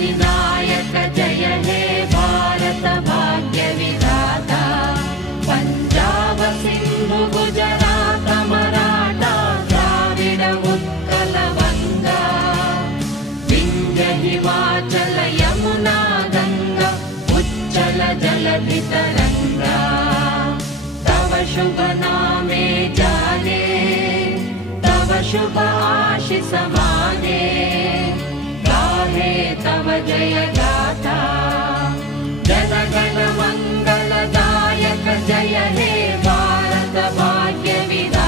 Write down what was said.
अधिनायक जय हे भारत भाग्य विधाता पंजाब सिंधु गुजरात मराठा द्राविड उत्कल गंगा विंध्य हिमाचल यमुना गंगा उच्चल जलधि तरंगा तव शुभ नामे जाने तव शुभ आशीष माने गाहे तव जय गाथा जन गण मंगलदायक जय हे भारत भाग्य विधाता।